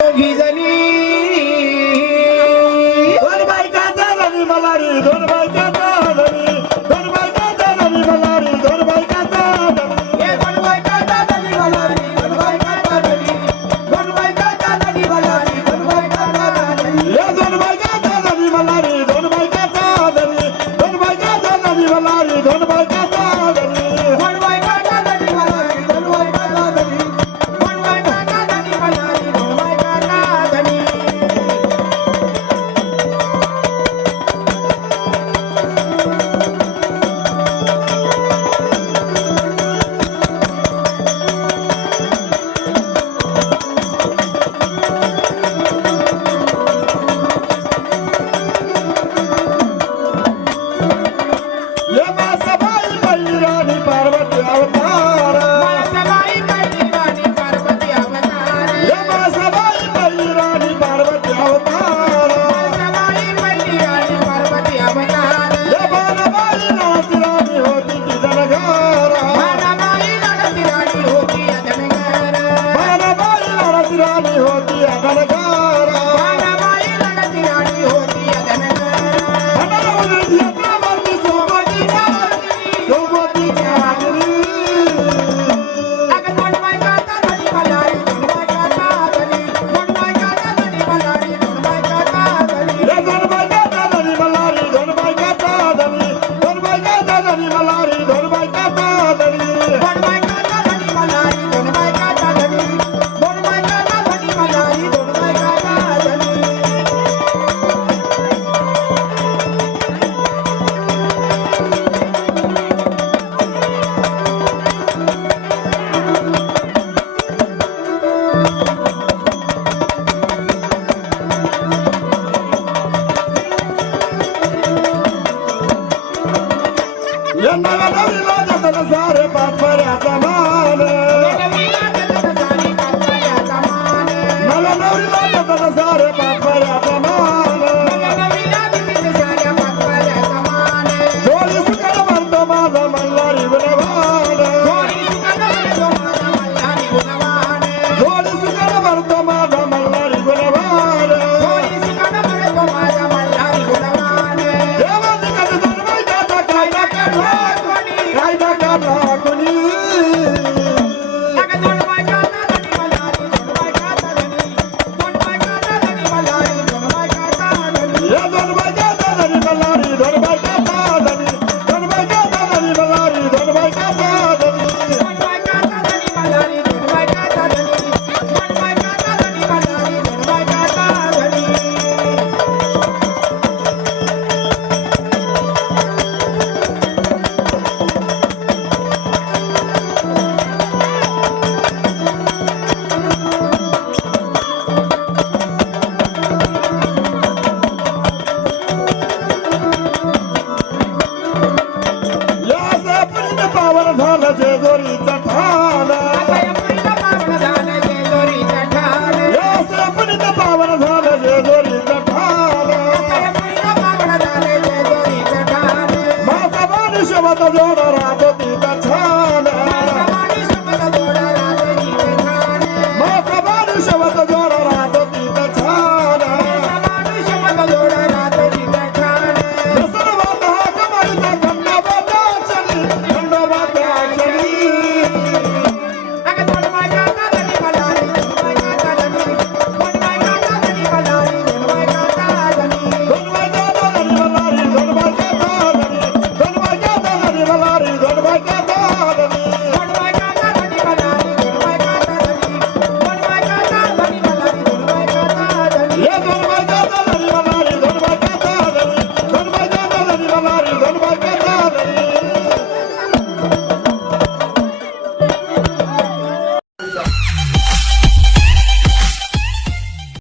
Iyi. होगी अगर गारा సారే పాత్మరే అతమానే నల్ల నవరిలో సారే